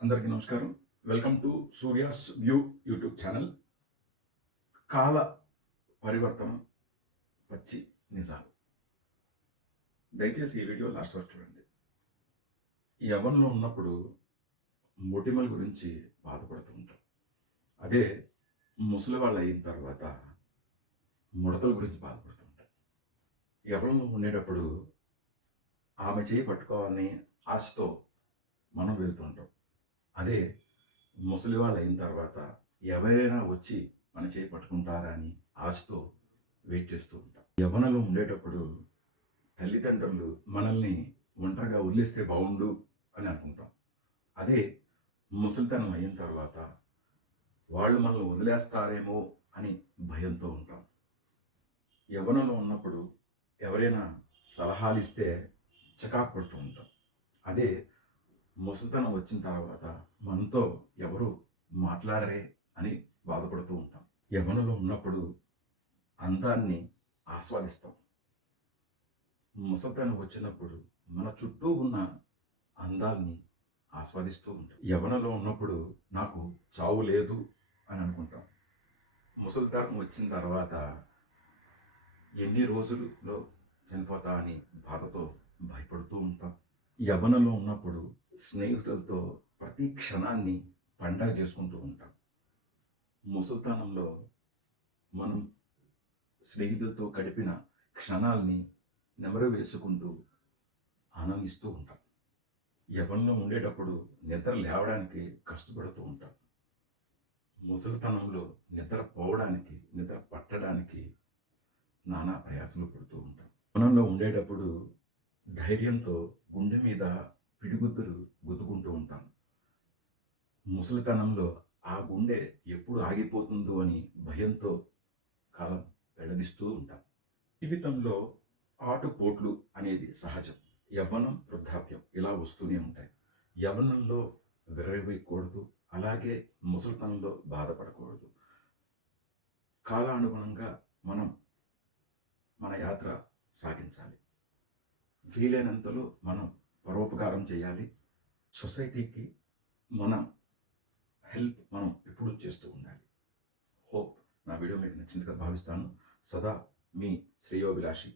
అందరికీ నమస్కారం. Welcome to Surya's view YouTube channel కాల పరివర్తన వచ్చి నిజాలు. దయచేసి ఈ వీడియో లాస్ట్ వరకు చూడండి. యవన్లో ఉన్నప్పుడు మొటిమల గురించి బాధపడుతూ ఉంటాం. అదే ముసలి వాళ్ళు అయిన తర్వాత ముడతల గురించి బాధపడుతూ ఉంటాం. యవనంలో ఉండేటప్పుడు ఆమె చేయి పట్టుకోవాలని ఆశతో మనం వెళ్తుంటాం అదే ముసలి వాళ్ళు అయిన తర్వాత ఎవరైనా వచ్చి మన చేయి పట్టుకుంటారా అని ఆశతో వెయిట్ చేస్తూ ఉంటాం. యవ్వనలో ఉండేటప్పుడు తల్లిదండ్రులు మనల్ని ఒంటరిగా వదిలేస్తే బాగుండు అని అనుకుంటాం. అదే ముసలితనం అయిన తర్వాత వాళ్ళు మనల్ని వదిలేస్తారేమో అని భయంతో ఉంటాం. యవ్వనంలో ఉన్నప్పుడు ఎవరైనా సలహాలు ఇస్తే చికాకు పడుతూ ఉంటాం. అదే ముసలితనం వచ్చిన తర్వాత మనతో ఎవరు మాట్లాడరే అని బాధపడుతూ ఉంటాం. యవనలో ఉన్నప్పుడు అందాన్ని ఆస్వాదిస్తాం. ముసలితనం వచ్చినప్పుడు మన చుట్టూ ఉన్న అందాల్ని ఆస్వాదిస్తూ ఉంటాం. యవనలో ఉన్నప్పుడు నాకు చావు లేదు అని అనుకుంటాం. ముసలితనం వచ్చిన తర్వాత ఎన్ని రోజుల్లో చనిపోతా అని బాధతో భయపడుతూ ఉంటాం. యవనలో ఉన్నప్పుడు స్నేహితులతో ప్రతి క్షణాన్ని పండగ చేసుకుంటూ ఉంటాం. ముసల్తానంలో మనం స్నేహితులతో గడిపిన క్షణాల్ని నెమరు వేసుకుంటూ ఆనందిస్తూ ఉంటాం. యవ్వనంలో ఉండేటప్పుడు నిద్ర లేవడానికి కష్టపడుతూ ఉంటాం. ముసలితనంలో నిద్ర పోవడానికి నిద్ర పట్టడానికి నానా ప్రయాసలు పడుతూ ఉంటాం. యవ్వనంలో ఉండేటప్పుడు ధైర్యంతో గుండె మీద పిడిగుద్దులు గుద్దుకుంటూ ఉంటాం. ముసలితనంలో ఆ గుండె ఎప్పుడు ఆగిపోతుందో అని భయంతో కాలం వెళ్ళదిస్తూ ఉంటాం. జీవితంలో ఆటుపోట్లు అనేది సహజం. యవ్వనం వృద్ధాప్యం ఇలా వస్తూనే ఉంటాయి. యవ్వనంలో విరవేయకూడదు అలాగే ముసలితనంలో బాధపడకూడదు. కాలానుగుణంగా మనం మన యాత్ర సాగించాలి. వీలైనంతలో మనం ప్రచారం చేయాలి. సొసైటీకి మన హెల్ప్ మనం ఎప్పుడు చేస్తూ ఉండాలి. హోప్ నా వీడియో మీకు నచ్చిందిగా భావిస్తాను. సదా మీ శ్రేయోభిలాషి.